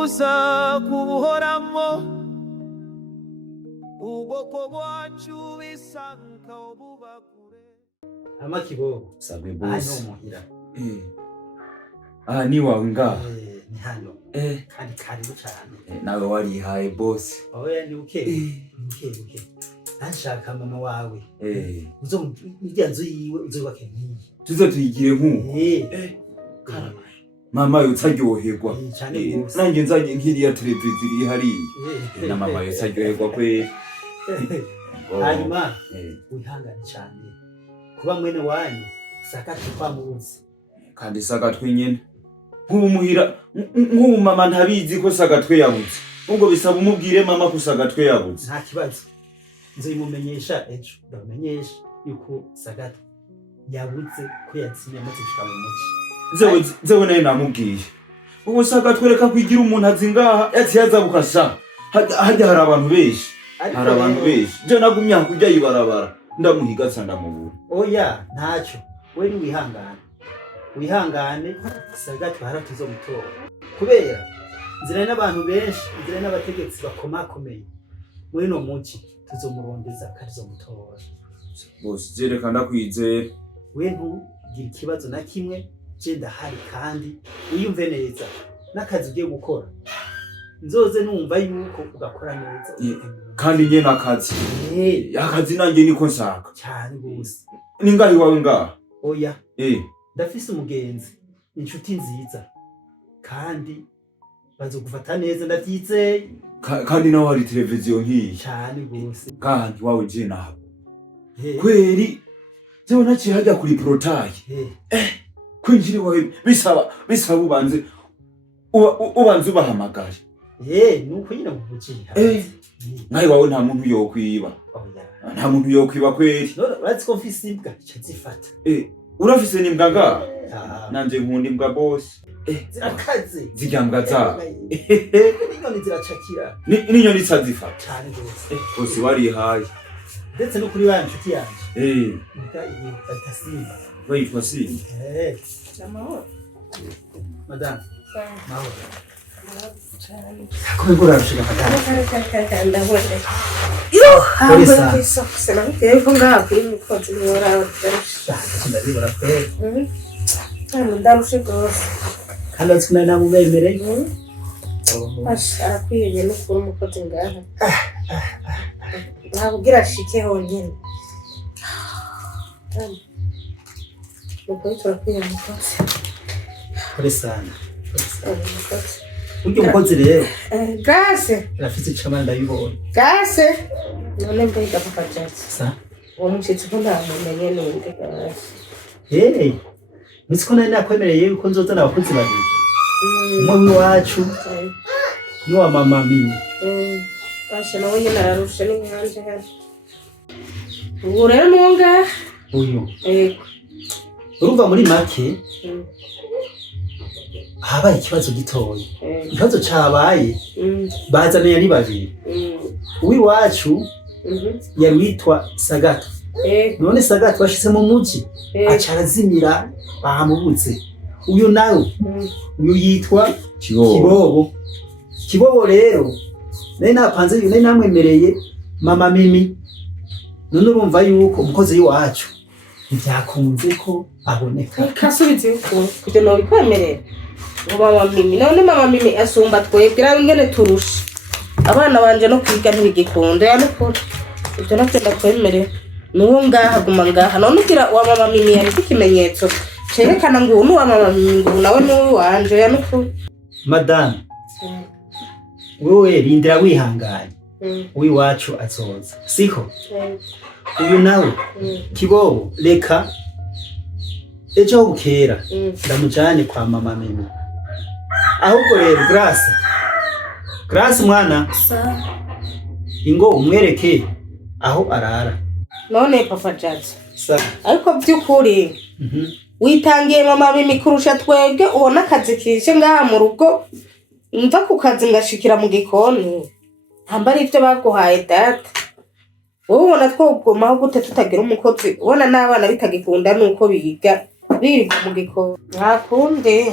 twifuza kubuhoramo ubwoko bwacu bisanka ububakure amakibobo sabwe boss hano muhira ni wawe ngaha ni hano kandi karibu cyane nawe warihaye boss oya ni uke nashaka mama wawe uzo nzu yiwe uzubake nkiyi tuzo tuyigire mama yotsaryoherwa nanjye nzanye nkiriya televiziyo iri hariya na mama yotsaryoherwa kweli hanyuma wihangane cyane kuba mwene wanyu sakatwe kwamubuze kandi sakatwe nyene nk'ubu muhira nk'ubu mama ntabizi ko sakatwe yabuze ubwo bisaba umubwire mama ko sakatwe yabuze nta kibazo nzoyimumenyesha ejo ndamenyesha yuko sakatwe yabuze ko yatsinye amaze gushika mu muci zewe naye namubwiye ubu sakatwe reka kwigira umuntu azi ngaha yazabuka sha hajya hari abantu benshi je nagumye kujya yibarabara ndamuhiga cyane ndamubura oya ntacyo we ni wihangane sakatwe haratuzomutora kubera nzira n'abantu benshi nzira n'abategetsi bakomakomeye muri no muci tuzomurondeza karizomutora bose jerekana kwizera we ntugira ikibazo na kimwe je ndahari kandi wiyumve neza n'akazi ugiye gukora nzoze numva yuko ugakora neza kandi nye nakazi akazi nanjye niko nshaka cyane gose ni ngahi wawe ngaha oya ndafise umugenzi inshuti nziza kandi bazogufata neza ndavyizeye kandi nawe hari televiziyo nk'iyi cyane gose kandi wawe je nawe kweri zewe naciye hajya kuri portail kwinjira wawe bisaba ubanze ubahamagara nuko nyine muvugiha nawe wawe nta muntu yokwiba nta muntu yokwiba kweri uretse ko mfise imbwa cyazifata urafise n'imbwa ngaha nanje nkunda imbwa boss zirakaze ziryambwa za n'inyoni ziracakira n'inyoni zazifata cyane gose bose warihaye ndetse no kuri wa nshuti yanje mbwa iyi fantasiya bayitwa si amahoro madame mahoro cyane kubigura rushika madame ndabona yo hamba isokse nakeye ko ngakuri mikozi yora ndabibura pe ndarushe gose kandi atuna namubemereye arakwiye no kuri umukozi ngaha nabwira shike honyine uko turakwiye umukozi kuri sana ujye umukozi rero gase rafite icama ndabibona gase none mbega papa cyatsi sa uwo mushitsi ko ndamenye ninde gase Nitsiko nari nakwemereye yuko nzozana abakozi babiri umwe wacu n'uwa mama mimi asha nawe nyine ararusha n'inkanje hano ubu rero nunga uyu urumva muri make habaye ikibazo gitoya ikibazo cabaye bazananye ari babiri uwiwacu yari witwa Sagata none Sagata bashize mu muji acarazimira bamubuze uyu nawe uyu yitwa Kibobo rero nari napanze uyu nari namwemereye mama mimi none urumva yuko umukozi wacu ntibyakunze ko aboneka kasubize ko kujya no bikwemerera mama mimi none mama mimi asumba twebwe ngene turusha abana banje no kwiga ntibigikunda yanukuri ibyo nakenda kwemerera nuwo ngaha guma ngaha none ugira wa mama mimi yari ikimenyetso cerekana ngo uno wa mama mimi ngo nawe n'uwo wanje yanukuri madame wewe rindira wihanganye uwiwacu azoza siko uyu nawe Kibobo reka ejo bukera ndamujane kwa mama mimi ahubwo rero Grace mwana ingo umwereke aho arara none papa jaji ariko byukuri witangiye mama mimi kurusha twebwe ubona akazi kije ngaha mu rugo mva ku kazi ngashikira mu gikoni hambari ivyo baguhaye data wowe ubona twogomaho gute tutagira umukozi ubona n'abana bitagikunda nuko biga biri mu gikoni ntakunde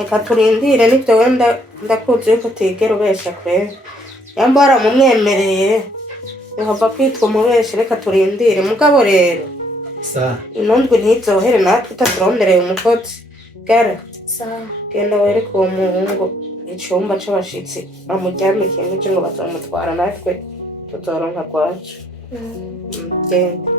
reka turindire nibyo wenda ndakuzi yuko utigera ubesha kwera yamba waramumwemereye uhava kwitwa umubesha reka turindire mugabo rero sa inondwe ntizohere natwe utaturondereye umukozi gara genda wereke uwo muhungu icumba c'abashitsi bamuryamike nk'ije ngo bazamutwara natwe tuzoronka rwacu genda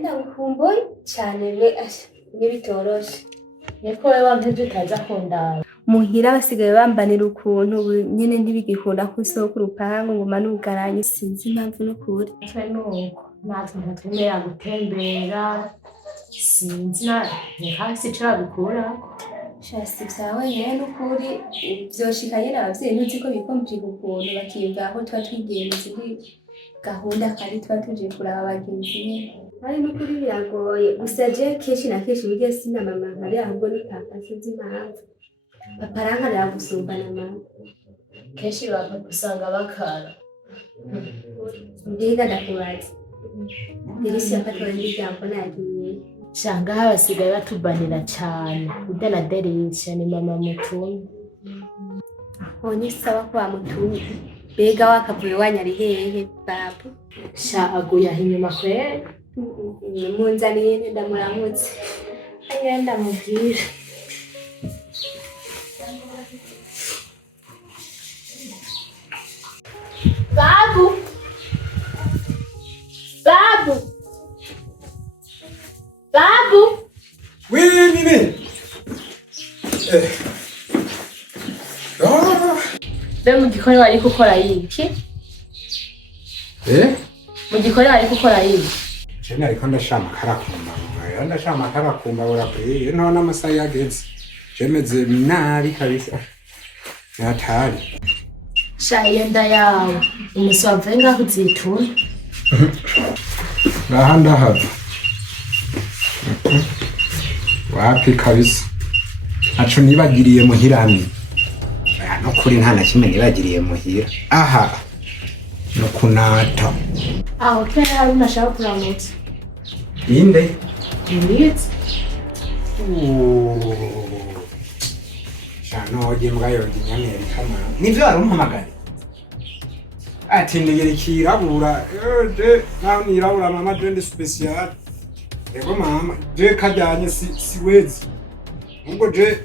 ndagukumbuye cyane n'ibitoroshe niko wewe wampevye utaza kundaba muhira basigaye bambanira ukuntu nyene ntibigikunda ko isoko urupangu ngo manugaranye sinzi impamvu n'ukuri twe nuko natwe ntatwemerera gutembera sinzi ni hasi ico babikura shasi vyawe nyene n'ukuri vyoshikanye n'abavyeyi ntuzi ko bikomplika ukuntu bakiyumva aho tuba twigiye mu zindi gahunda kandi tuba tuje kuraba abagenzi nyene ari n'ukuri biragoye gusa je kenshi na kenshi burya sina mama nkari ahubwo ni papa sinzi impamvu papa arankarira gusumbana mama kenshi bava usanga bakara ndiga ndakubaza dirisi yapatwa n'ijambo nagiye shanga basigaye batubanira cyane burya na deliberations ni mama mutumye onye sawa kwa mutumye bega wakavuye wanyari hehe babu shaguye inyuma kwera munzaniye ndamuramutse agenda mubwira babu babu babu Mimi be mu gikoni wari gukora yiki mu gikoni wari gukora yiki Jena ariko ndashama karakumba ndashama karakumba urakwiye none amasaha yageze jemeze nabi kabisa yatari shayenda yawe umuswavuye ngaho uzituna ndahava wapi kabisa aco nibagiriye muhirami no kuri nta na kimwe nibagiriye muhira aha no kunata aho kera hari unashaka kuramutsa inde nditse shanoje mbwayo ginyamere kama nivyo arumpamagara ati ndigere kirabura je naho nirabura mama je special ego mama je kajyanye siwezi ubwo je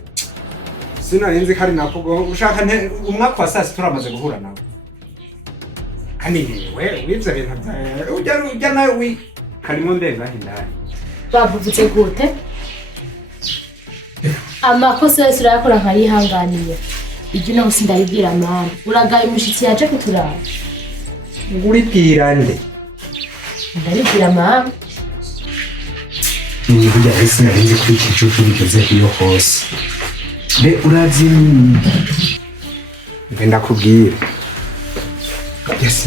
sinarinzi kari nakugo ushaka nte umwaka wa sasi turamaze guhura nawe kandi wewe wivyo bintu ujya nawe karimo ndenga hindani bavuvutse gute amakosa yose urakora nkayihanganiye ibyo naho sindabibwira mama uragaye umushitsi yaje kuturaba uripirande ndabibwira mama ni burya sinarinzi kuri iki cyuko bigeze iyo hose be urazi ngenda kubwira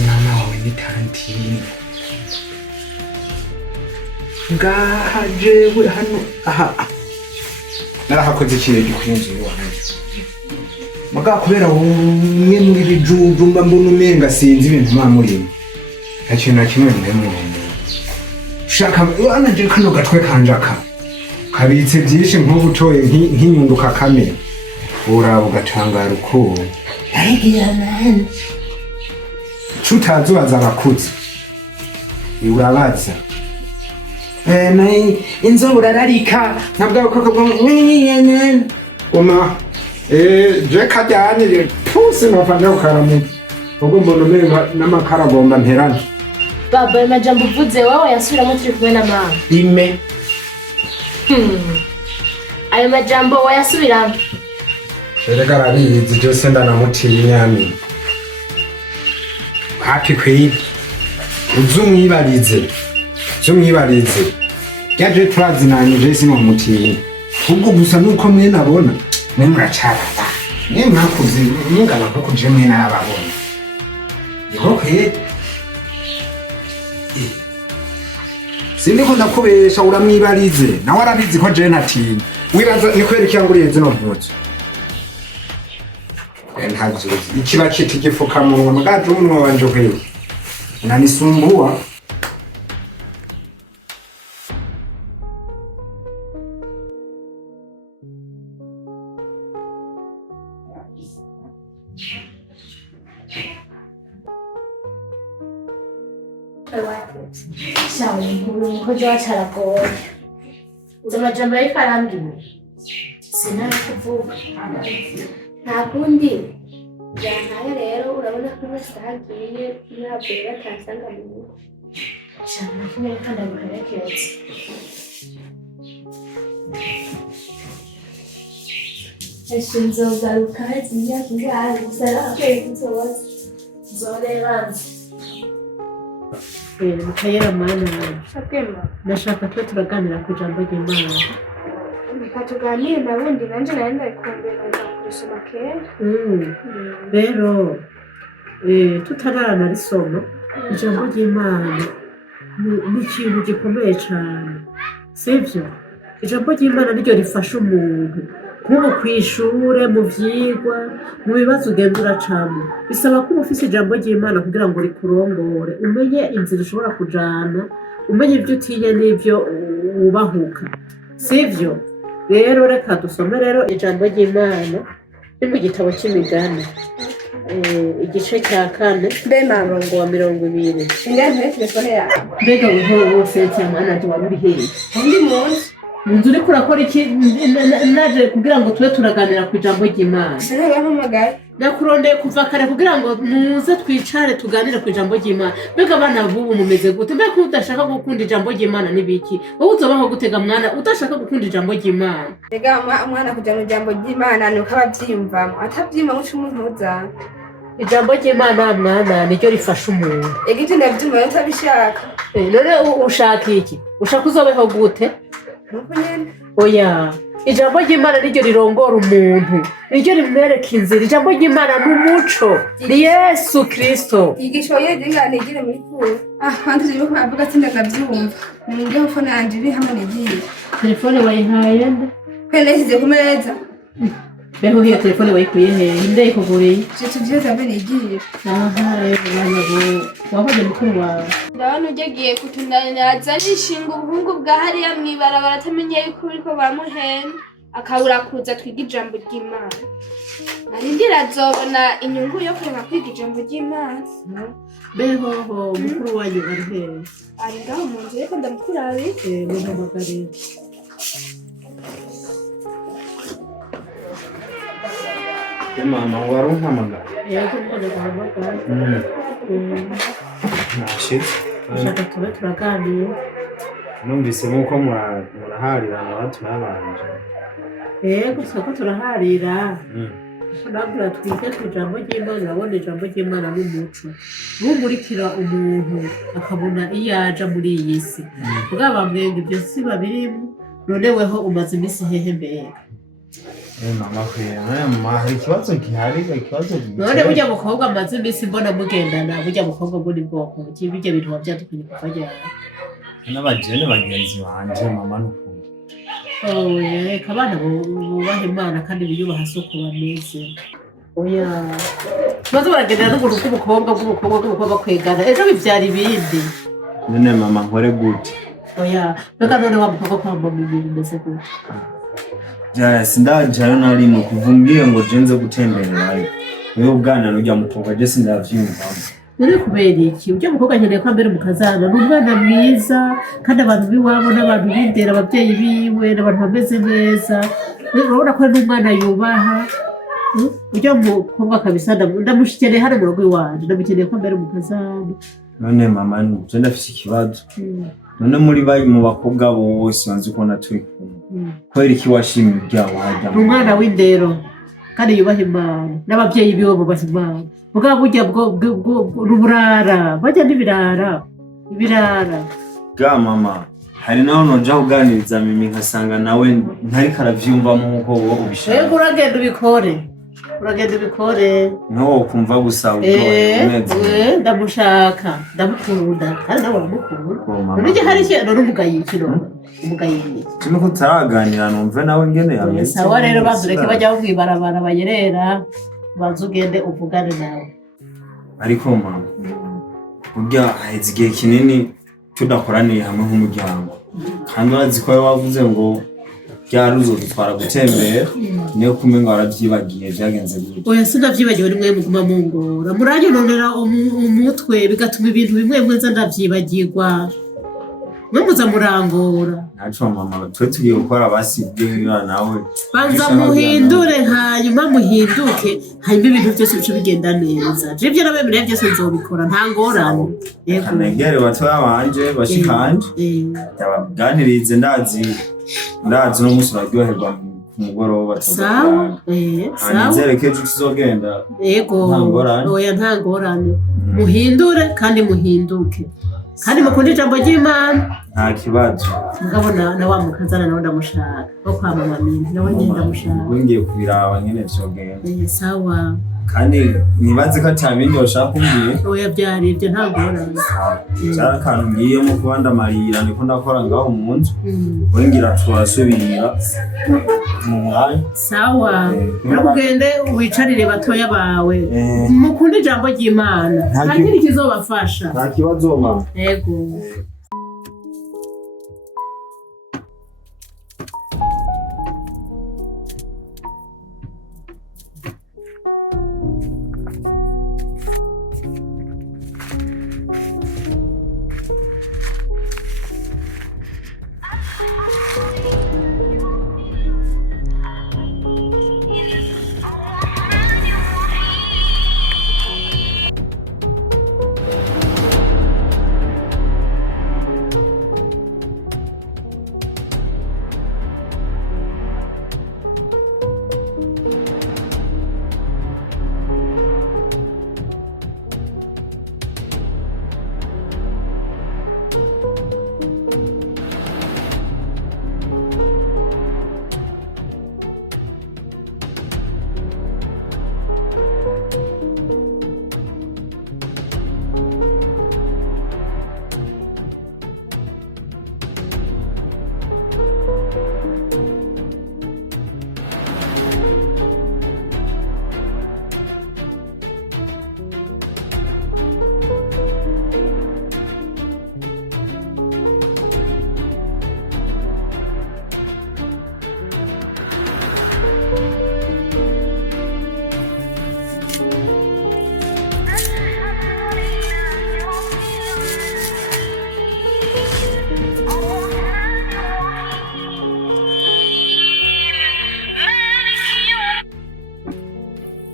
mama wawe ni tantine ngaha jewe hano aha narahakoze ikirere gikwinjiye wanjye muga kubera umwe muri bijuju mba mbona umenga sinzi ibintu mamurimo nta kintu na kimwe mwemurimo shaka anaje kano gatwe kanjaka kabitse byinshi nk'ubutoye nk'inyunduka kamera uraba ugatangara uko arigira nani tutazubaza abakuzi urabaza inzobe urararika ntabwo ukakabwa uma je kajyanye pusi nofanya ukaramu ubwo mbona umenga n'amakara agomba nterana baba ayo majambo uvuze wowe yasubiramo turi kumwe na mama ime ayo majambo wayasubiramo erega arabizi byose ndanamutinyami happy kweli uzumwibarize yaje turazinanyije sinamutinya ubwo gusa nuko mwe nabona mwe muracaraba mwe mwakuze mungana nko kuje mwe nababona yego kweli sindiko ndakubesha uramwibarize nawe arabizi ko je ntatinya wibaza ni kwera icyanguriye zino mpuzu ntabyo ikiba kiti gifuka munwa magaje umunwa wanje kwewe unanisumbua Sawa, umukozi wacu aragoye. Uzi amajambo ariko arambwira. Sinari kuvuga. Nta kundi yantaye rero urabona ko amasaha agiye ntabwo rero atansanga mu rugo. Cyane ko nari kandi amuherekeza. Ese nzogaruka hagiye kugara gusa akwezi nzobaza. Nzoreba nzi. Mukayera mana Sakema. ndashaka ko turaganira ku ijambo ry'Imana. Tuganire na wundi nanje naenda ikumbera kusoma kera. Rero tutararana risoma ijambo ry'Imana ni ikintu gikomeye cyane, sivyo? Ijambo ry'Imana niryo rifasha umuntu nk'ubu kw'ishure, mu vyigwa, mu bibazo ugenda uracamo, bisaba ko uba ufise ijambo ry'Imana kugira ngo rikurongore, umenye inzira ushobora kujana, umenye ibyo utinya n'ibyo wubahuka, sivyo? Rero reka dusome rero ijambo ry'Imana ni mu gitabo cy'imigani, igice cya 4 umurongo wa 20. Ingane telefone yawe. Mbega weho wose cyamana ndi wari hehe? Undi munsi. Munzu uri kurakora iki? Naje kugira ngo tube turaganira ku ijambo ry'Imana. Sinari yahamagaye. Nakurondeye kuva kare kugira ngo muze twicare tuganire ku ijambo ry'Imana. Mbega abana bubu mumeze gute? Mbega udashaka gukunda ijambo ry'Imana nibiki? Wowe uzobaho gutega mwana udashaka gukunda ijambo ry'Imana. Rega mwana kuja mu ijambo ry'Imana nuko abavyiyumvamo. Atavyima muco umuntu Ijambo ry'Imana mwana niryo rifasha umuntu. Egite ndavyumva utabishaka. None ushaka iki? Ushaka uzobeho gute? Nuko nyene. Oya, ijambo ry'Imana niryo rirongora umuntu, niryo rimwereka inzira. Ijambo ry'Imana n'umuco, ni Yesu Kristo. Igisho yede ngane igire muri kuru. Hanze yo kwavuga ati ndavyumva. Ningeho fone yanje iri hamwe nigiye. Telefone wayihaye nde? Kwene hize kumeza. Beho hiyo telefone wayikuye he? Nde ikuguriye? Tuvyiza bene igiye. Aha, bana bo. Wahoje mukuru wawe. Ndabona ugiye kutundaniraza nishinga ubuhungu bwa hariya mwibarabara atamenye yuko uriko bamuhenda akabura kuza twiga ijambo ry'Imana. Narindi razobona inyungu yo kureka kwiga ijambo ry'Imana. Beho mukuru wanyu ari he? Ari ngaho mu nzu reka ndamukurabe. Muhamagare. Mama warumpamagara. Yego mbona guhamagara. Nashitse. Ushaka tube turaganira. Numvise muko muraharira n'abatu nabanje. Yego sako turaharira. Nabura twige ku ijambo ry'Imana, urabona ijambo ry'Imana n'umuco. Numurikira umuntu akabona iyo aja muri iyi si. Bwaba mwenge ibyo si babirimo, none weho umaze imisi hehe mbega. Mama mama hari ikibazo gihari, ikibazo gihari. None burya mukobwa amaze imisi mbona mugendana, burya mukobwa mbona ibwoko ki bijya bintu wabyadukunye kuvajya. N'abajene bagenzi banje mama n'ukuri. Oya, kabana bubaha Imana kandi biyubaha soko bameze. Oya. Maze baragendana n'umuntu bw'umukobwa kwegana. Ejo bivyara ibindi. None mama nkore gute? Oya, beka none wa mukobwa kwamba mu bintu mbese gute. Jaya sindajayo nari no kuvumbwiye ngo jenze gutembererayo. Uyo bwana n'ujya mukobwa je sindavyumvamo. None kubera iki? Ujya mukobwa nkeneye kwambere mukazana n'umwana mwiza kandi abantu biwabo n'abantu bindera abavyeyi biwe n'abantu bameze neza. Urabona ko n'umwana yubaha. Ujya mukobwa kabisa ndamushikeneye hano mu rugo iwanje, ndamukeneye kwambere mukazana. None mama nje ndafise ikibazo. None muri bayi mu bakobwa bose banzi ko naturi kumwe. Kwera iki washimye ibyawe hajya. Umwana w'indero kandi yubaha Imana n'abavyeyi biwe bubaha Imana. Bwa burya bwo ruburara, bajya n'ibirara. Ibirara. Ga mama, hari naho noja kuganiriza mimi nkasanga nawe ntari karavyumva mu uko wo ubishaka. Ego uragenda ubikore. uragenda ubikore. No kumva gusa umeze. Ndamushaka ndamukunda kandi nawe uramukunda. None hari ikintu none umugayini. Nuko taraganira numve nawe ngene yameze. Sawa rero bazureke bajya kwibarabara bayerera bazugende uvugane nawe. Ariko mama burya haheze igihe kinini tudakoraniye hamwe nk'umuryango kandi urazi ko wavuze ngo byaruzo dutwara gutembera niyo kumenga waravyibagiye byagenze gute. Oya sinavyibagiwe rimwe muguma mungora muranyororera umutwe bigatuma ibintu bimwe mwenza ndavyibagirwa mwe muza murangora. Naco mama twe tugiye gukora basibye nawe banza muhindure hanyuma muhinduke hanyuma ibintu byose bice bigenda neza. Je byo nabemereye byose nzobikora nta ngorane. Yego kanegere batoya banje bashikanje yabaganirize ndazi no musi baryoherwa ku mugoroba. Sawa sawa nizereke tuzogenda. Yego nta ngorane. Oya nta ngorane muhindure kandi muhinduke kandi mukunda ijambo ry'Imana. Nta kibazo. Mugabo na wa mukazana nawe ndamushaka wo kwa mama mimi nawe nyine ndamushaka. Ngiye kubiraba nyene vyogenda. Sawa kandi nibaze ko atabindi bashaka kumbwira. Oya byari ibyo nta ngorane. Cyara kantu ngiyemo kuba ndamarira niko ndakora ngaho mu nzu wengira turasubira mu mwanya. Sawa nakugende wicarire batoya bawe mukunda ijambo ry'Imana nta kindi kizobafasha. Nta kibazo mama. Yego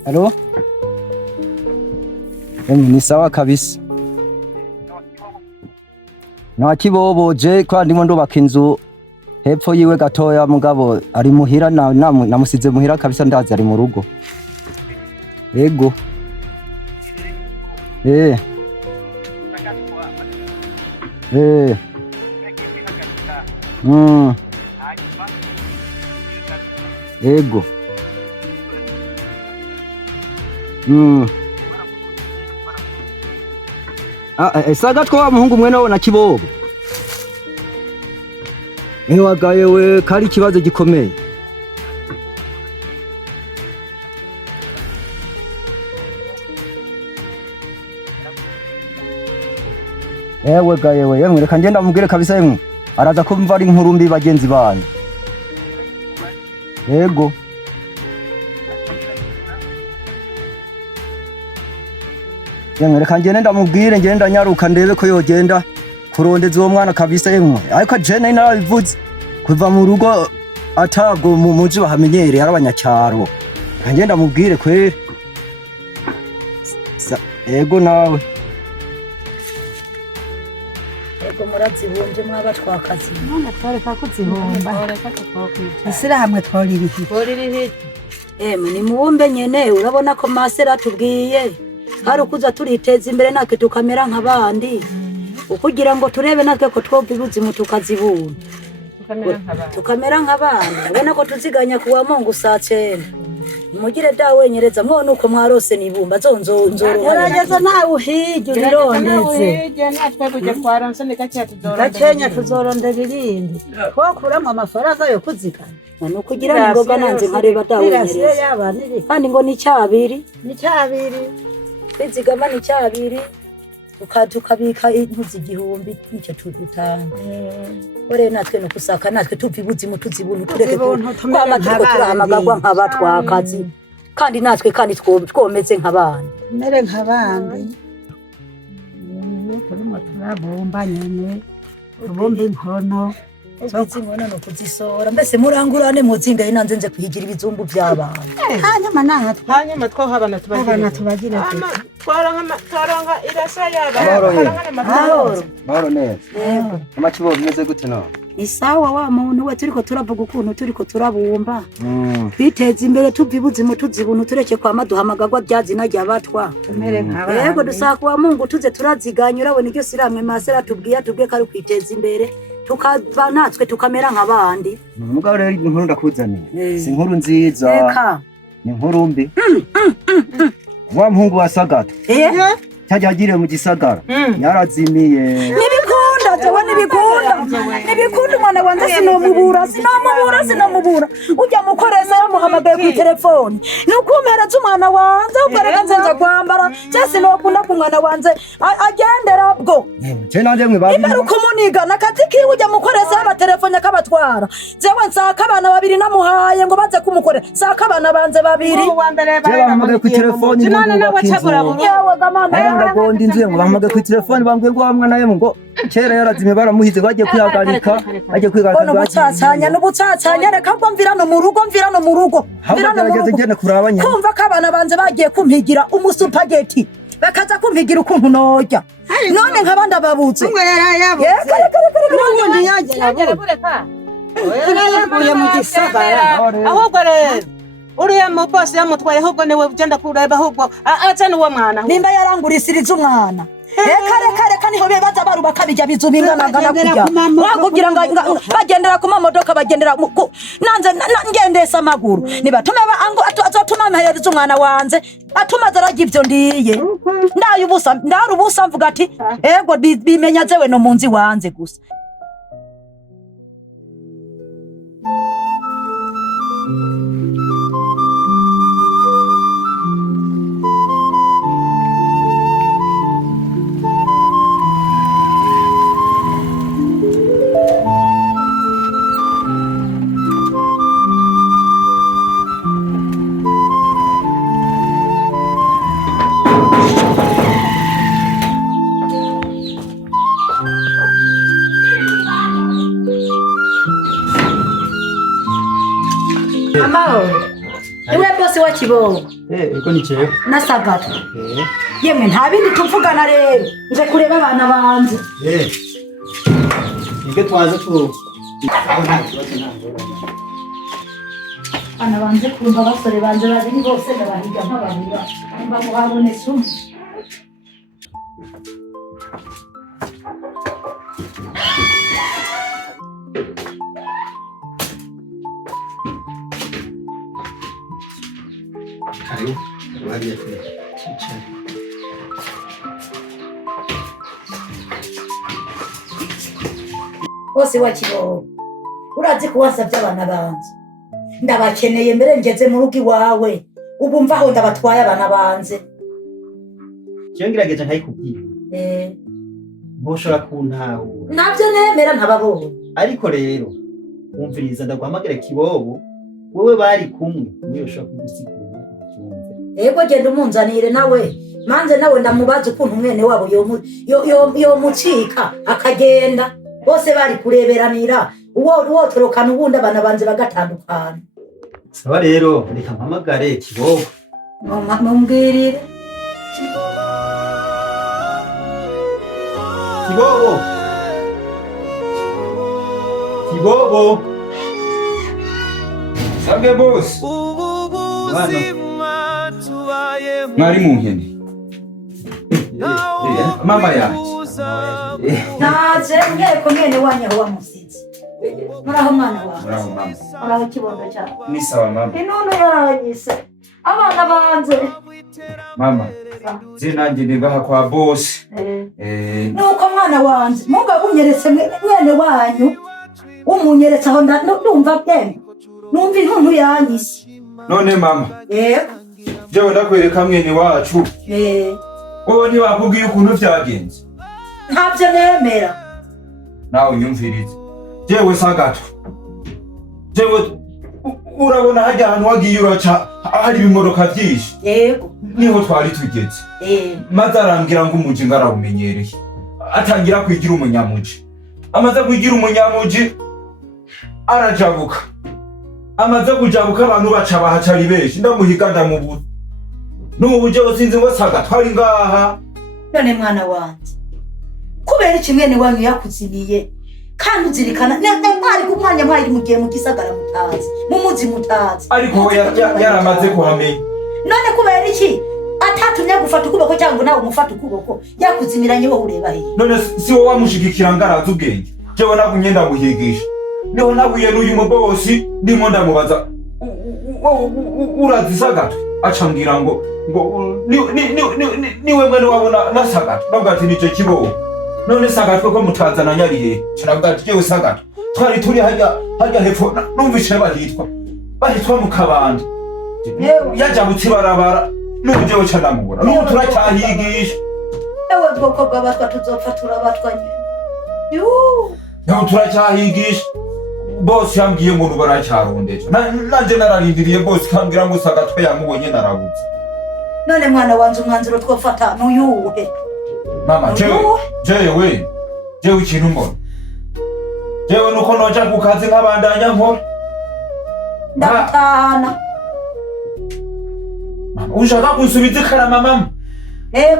Halo? Ni sawa kabisa. Na KIBOBO je kwa ndimo ndubaka inzu hepfo yiwe gatoya mugabo ari muhira namusize muhira kabisa ndazi ari mu rugo. Yego. Yego. Saga twa muhungu mwene wo na KIBOBO. Wagaye we kari kibazo gikomeye. Ewe gaye we yemwe reka ngenda mubwire kabisa yemwe araza kumva ari inkuru mbi bagenzi banyu. Yego. Yemwe reka ngende ndamubwire ngenda nyaruka ndebe ko yogenda kurondeza uwo mwana kabisa yemwe ariko jene narabivuze kuva mu rugo atabwo mu muji bahamenyereye arabanyacyaro ngenda ndamubwire kwere. Yego nawe Ego murazibunje mwabatwakazi none twareka kuzibumba isira hamwe tworirihi ni muwumbe nyene urabona ko masera atubwiye hari ukuza turiteza imbere natwe tukamera nk'abandi ukugira ngo turebe natwe ko twobwa ubuzima tukazibuna tukamera nk'abandi urabona ko tuziganya kuwa Mungu saa 9 mugire dawe nyereza mwone uko mwarose nibumba urageza nawe uhige ubirondeze gakenya tuzorondera irindi twokuramo amafaranga yo kuzigama nuko ugira ingoga nanze nkareba dawe nyereza kandi ngo ni cyabiri bizigama ni cyabiri tukabika intuzi igihumbi nicyo tudutanga ore natwe no kusaka natwe tuvibuzimu tuzibuntu tureke kwama turiko turahamagagwa nk'abatwakazi kandi natwe kandi twomeze nk'abandi mere nk'abandi turimo turabumba nyene tubumba inkono inkono no kuzisora mbese murangurane muzingaye nanze nze kuhigira ibizumbu by'abana hanyuma twohabana tubagira twaronka irasa y'abana mahoro neza amakibo bimeze gute no isawa wa muntu we turiko turavuga ukuntu turiko turabumba twiteza imbere tuvibuzimu tuzibuntu tureke kwa maduhamagagwa ryazina ry'abatwa yego dusaka wa Mungu tuze turaziganyura we niryo siramwe masera tubwiye kari kwiteza imbere tukaba natwe tukamera nk'abandi mugabo rero inkuru ndakuzaniye si inkuru nziza ni inkuru mbi wa muhungu wa Sagata cyajya agiriye mu gisagara yarazimiye nibikunda umwana wanjye sinomubura ujya mukoreza yamuhamagaye ku telefoni nukumpereza umwana wanjye ugarega nzenza kwambara cyase nokunda ku mwana wanjye agendera bwo imara ukumunigana akazi kiwe ujya mukoreza y'abatelefoni akabatwara jewe nsaka abana babiri namuhaye ngo baze kumukore nsaka abana banze babiri bahamagaye ku telefoni ndagonda inzu ngo bahamagaye ku telefoni bambwiye ngo mwana we ngo kera yarazimye baramuhize bagiye kwihagarika n'ubutsatanya reka ko mvira no mu rugo kumva ko abana banze bagiye kumpigira umusupageti bakaza kumpigira ukuntu norya none nk'abandi ababutse ahubwo rero uriya mu bosi yamutwaye ahubwo niwe ugenda kureba ahubwo aza n'uwo mwana nimba yarangurisiriza umwana reka niho bebaza barubaka bijya bizubingana kujya wakugira ngo bagendera ku mamodoka bagendera nanze ngendesa amaguru nibatume azotuma mpayeriza umwana wanze atuma zaraga ivyo ndiye ndarubusa mvuga ati ego bimenya zewe no munzi wanze gusa iwe bose wa KIBOBO iko ni cyewe na Sagata yemwe nta bindi tuvugana rero nje kureba abana banze nge twaze tu abana banze kumva basore banze babiri bose ndabahiga nk'abantu mba muhabone sumu karibu waje chicha bose wa KIBOBO urazi kuwasabye abana banze ndabakeneye mbere ngeze mu rugo iwawe ubu mvaho ndabatwaye abana banze cyongerageje nkayikubwira boshora kuntaho nabyo nemera ntababonye ariko rero umviriza ndaguhamagara KIBOBO wewe bari kumwe niyo ushaka kugusigura ego genda umunzanire nawe manze nawe ndamubaza ukuntu umwene wabo yomucika akagenda bose bari kureberanira uwo torokana ubundi abana banze bagatandukana saba rero reka mpamagare KIBOBO mumbwirire KIBOBO sabwe boss mwari mu nkene mama yacu naje ngeko mwene wanyu aho wamusize muraho mwana wawe. Muraho mama. Muraho kibondo cyawe. Ni sawa mama. Inunu yaranyise. Abana banze. Mama. Zinanjye nibaha kwa boss. Nuko mwana wanjye mugabo unyeretse mwene wanyu. Umunyeretse aho ndumva byemwe. Numva intuntu yanyise. None mama. Yego. Jewe ndakwereka mwene wacu. Wowe ntibakubwiye ukuntu byagenze. Ntabyo nemera. Nawe unyumvirize. Jewe sagato. Jewe urabona hajya ahantu wagiye uraca hari ibimodoka byinshi. Yego. Niho twari tugeze. Maze arambwira ngo umuji ngarawumenyereye. Atangira kwigira umunyamuji. Amaze kwigira umunyamuji arajabuka. Amaze kujabuka abantu baca bahaca ari benshi ndamuhiga ndamubura. N'ubu jewe sinzi ngo saga twari ngaha. None mwana wanjye kubera iki mwene wanyu yakuzimiye kandi uzirikana ntari kumwanya mwari mugiye mu gisagara mutazi mu muzi mutazi ariko yaramaze kuhamenya. None kubera iki atatumye gufata ukuboko cyangwa nawe umufata ukuboko yakuzimiranye wowe ureba he? None si wowe wamushigikira ngaraza ubwenge. Jewe nagumye ndamuhigisha. Niho naguye n'uyu mubosi ndimo ndamubaza urazi Sagato acambwira ngo niwe mwene wabona na Sagato. Nabwo ati nico kibobo. None Sagato ko mutazana nyarihe? Nabwo ati jewe Sagato twari turi hajya hepfo numvishe bahitwa mu kabanda. Yajabutse barabara n'ubuje woca ndamubona. N'ubu turacyahigisha. Ewe bwoko bw'abatwa tuzopfa turabatwa nyene. N'ubu turacyahigisha. Boss yambwiye ngo baracyarondeje. Nanje nararindiriye boss kambwira ngo Sagato yamubonye narabuze. None mwana wanje umwanzuro twofata n'uyuhe? Mama jewe ikintu mbona. Jewe nuko noja ku kazi nk'abandanya nkora. Ndatana. Ushaka kunsubiza karama mama?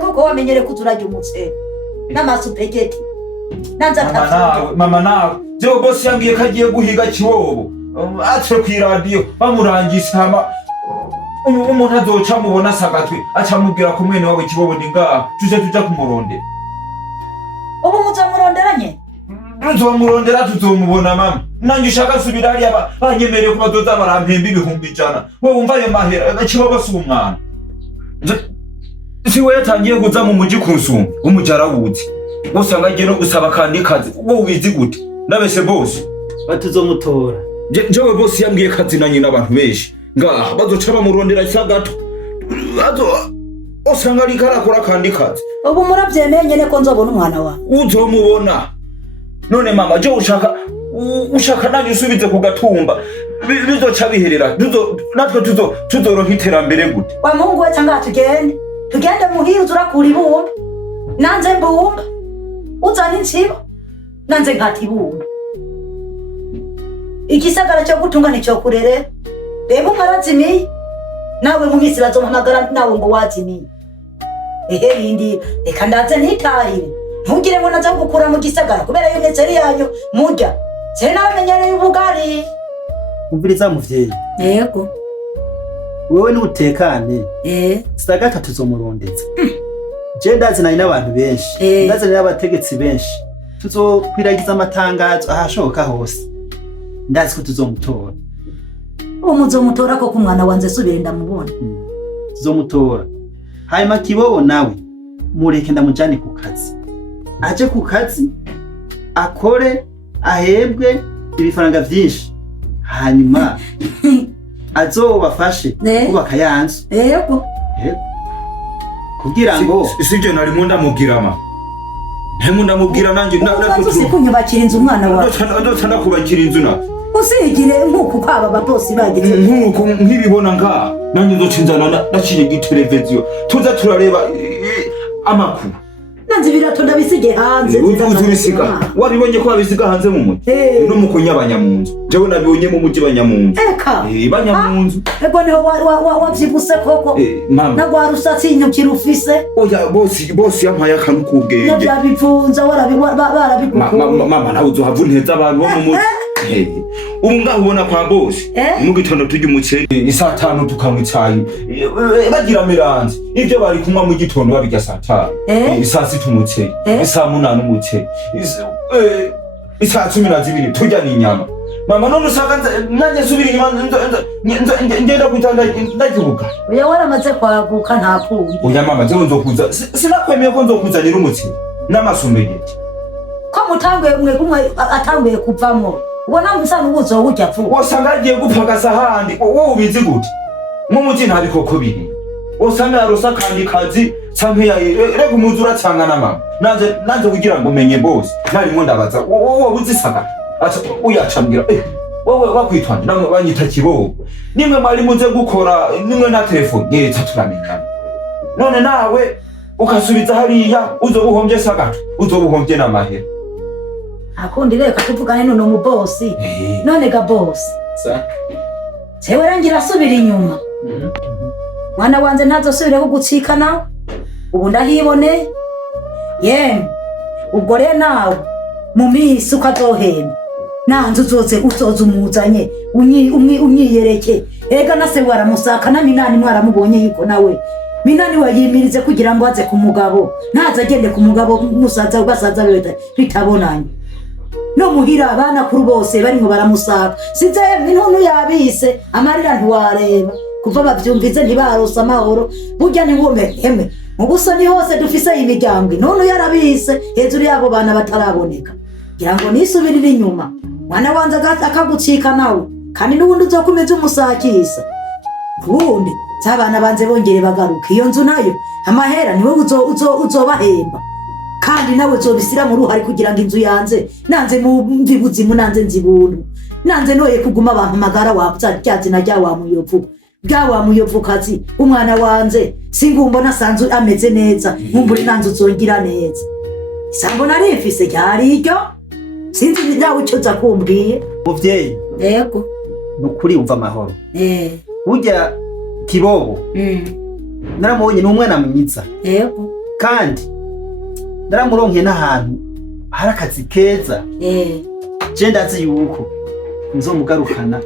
Kuko wamenyere kuzurajya umutsere. N'amasupegeti. Nanza atatu. Mama nawe. Jewe boss yambwiye ko agiye guhiga kibobo. Atse ku radio bamurangisa hama umuntu azoca mubona Sagato acamubwira ko mwene wawe kibobo ni ngaha tuje tuja kumurondera. Ubu muzamuronderanye? Tuzomurondera tuzomubona mama. Nanjye ushaka subira hali banyemereye ko bazoza barampemba 100,000. Wowe wumva ayo mahera kibobo si umwana. Si we yatangiye kuza mu muji kunsumba umujara wuzi. Bose ngagiye no gusaba kandi kazi. Wowe ubizi gute? Nabese boss batuzomutora. Jewe boss yambwiye kazi nanyi n'abantu benshi. Ngaha bazoca bamurondera Sagato. Osanga ari karakora kandi kazi. Ubu murabyemeye nyene ko nzobona umwana wa. Uzomubona. None mama je ushaka nanjye usubize ku gatumba. Bizoca biherera. Natwe tuzoronka iterambere gute? Wa Mungu we cyangwa tugende. Tugende muhira uzurakura ibumba. Nanze mbumba. Uzana insibo. Nanze nkati ibumba. Igisagara cyo gutunga nicyo kurere. Reba umarazimiye. Nawe mu minsi bazompamagara nawe ngo wazimiye. Yindi reka ndaze ntitahire. Ntugire ngo naza gukura mu gisagara kubera yo nezeri yanyu mujya. Se namenyereye ubugari. Umviriza muvyeyi. Yego. Wewe nutekane. Sagato tuzomurondeza. Je ndazina n'abantu benshi. Ndazina n'abategetsi benshi. Tuzokwiragiza amatangazo ahashoka hose. Ndazi ko tuzomutora. Umuzomutora ko kumwana wanze subire ndamubona. Tuzomutora. Hanyuma kibobo nawe mureke ndamujane ku kazi. Aje ku kazi akore ahebwe ibifaranga byinshi. Hanyuma azobafashe kubaka yanzu. Yego. Kugira ngo sivyo nari munda mubwirama. Hemu ndamubwira nanjye kunyubakira inzu umwana wawe. Ndotanda kubakira inzu na. Usigire nkuko kwaba babosi bagize. Nkuko nkibibona nga nanjye nzocinzana naciye igiteleviziyo. Tuza turareba amakuru. Nanze birato ndabisige hanze. Uzubisiga. Wabibonye ko babisiga hanze mu muji. No mukunyabanya mu nzu. Jewe nabibonye mu muji banyamunzu. Eka. Banyamunzu. Ego niho wavyibuse koko. Nagwa rusatsi inyukira ufise. Oya bosi yampaye akantu kubwenge. Nabyabipfunza barabigukuye. Mama nawe uzohavuneza abantu bo mu muji. Ubu ngaho ubona kwa bosi mu gitondo tujya umuceri ni saa 5 tukanywa icyayi bagira miranzi ibyo bari kunywa mu gitondo babijya saa 5 saa 6 umuceri saa 8 umuceri isaha 12 turya n'inyama mama none usanga nanjye subira inyuma ngenda kwitanda ndagibuka oya waramaze kwaguka nta kundi oya mama je nzokuza sinakwemeye ko nzokuzanira umutsima n'amasumbegeti ko mutanguye kumwe atanguye kuvamo ubona musana ubuzo burya pfu wasanga agiye gupagasa handi wowe ubizi gute mu muti nta bikoko biri usanga yarosa kandi kazi sanke ya rega umuzura cyanga na mama nanze kugira ngo menye boss nari mu ndabaza wowe uzisaka acha uyacambira wowe bakwitwanje namwe banyita kibobo nimwe mari muze gukora nimwe na telefone yeta turamenyana none nawe ukasubiza hariya uzobuhombye sagatu uzobuhombye namahera akundi reka tuvugane none mu boss none ga boss sewe rangira subira inyuma mwana wanje ntazosubire kugutsika nawe ubu ndahibone ubwo rero nawe mu misi ukazohemba nanze uzoza umuzanye umwiyereke ega na se waramusaka na Minani mwaramubonye yuko nawe Minani wayimirize kugira ngo aze ku mugabo ntaza agende ku mugabo musaza ugasaza bitabonanye no muhira abana kuri bose bari ngo baramusaka sinze intuntu yabise amarira ntiwareba kuva bavyumvize ntibarosa amahoro burya ntiwumeheme mu busoni hose dufise imiryango none yarabise hejuru yabo bana bataraboneka ngira ngo nisubirire inyuma mwana wanze akagucika nawe kandi n'ubundi uzokomeza umusakisa ubundi zabana banze bongere bagaruka iyo nzu nayo amahera niwe uzobahemba kandi nawe uzobisira mu ruhari kugira ngo inzu yanze nanze mu mvibuzimu nanze nzibuntu nanze noye kuguma bampamagara wapfyazi najya wa muyovu bwa muyovukazi umwana wanze singumbo nasanzwe ameze neza nkumburi nanze uzongira neza isambo narifise cyari iryo sinzi nawe icyo zakumbwiye muvyeyi yego nukuri umva amahoro burya kibobo naramubonye n'umwana mwiza yego kandi naramuronke n'ahantu hari akazi keza je ndazi yuko nzomugarukana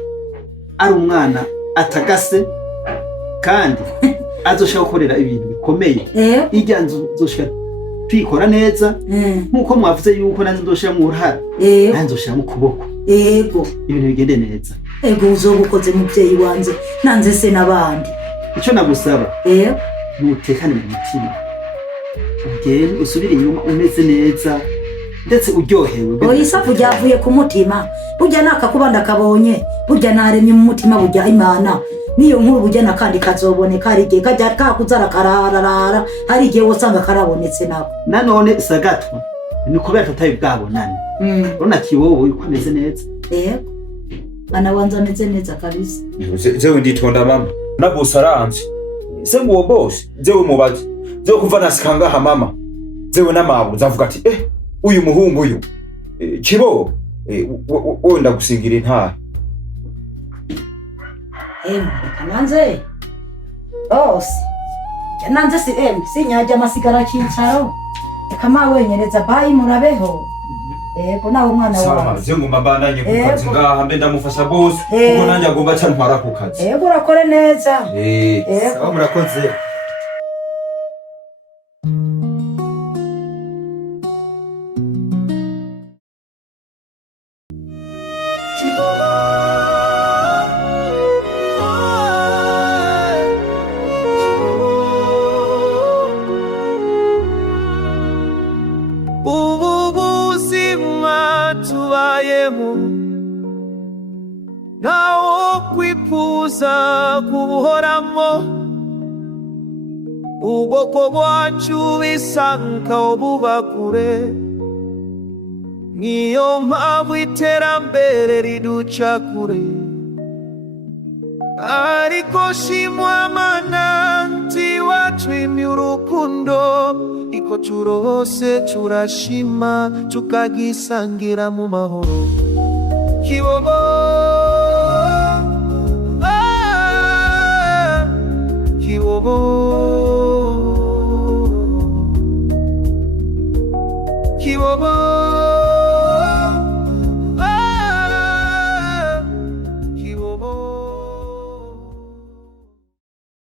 ari umwana atagase kandi azoshaka gukorera ibintu bikomeye irya nzu zoshaka twikora neza nkuko mwavuze yuko nanze ndoshira mu ruhara nanze ndoshira mu kuboko yego ibintu bigende neza ego uzogukoze muvyeyi wanze nanze se nabandi ico nagusaba nutekane mu mutima ugende usubire inyuma umeze neza ndetse uryohewe oya isafu ryavuye ku mutima burya nakakubanda kabonye burya naremye mu mutima burya Imana niyo nkuru burya nakandi kazoboneka hari igihe kajya kakuzara kararara hari igihe wosanga karabonetse nabo nanone sagatwa ni kubera tutayi bwabonane urona kiwowe uko ameze neza ana wanza ameze neza kabisa zewe nditonda mama na boss aranzi se ngo boss zewe mubazi zewe kuva nasikanga ha mama zewe n'amabu zavuga ati uyu muhungu uyu kibo wenda gusingira intara kananze boss kananze sinyaje amasigara cyicaro kama wenyereza bayi murabeho ego nawe umwana wawe sama je ngomba mbandanye ku kazi ngaha mbe ndamufasha boss kuko nanjye agomba cyane ntwara ku kazi ego urakore neza sawa murakoze Ubuzima tubayemo nawo kwifuza kubuhoramo ubwoko bwacu bisanka buba kure niyo mpamvu iterambere riduca kure ariko shimwa Mana ntiwatwimye urukundo iko turose turashima tukagisangira mu mahoro kibobo kibobo kibobo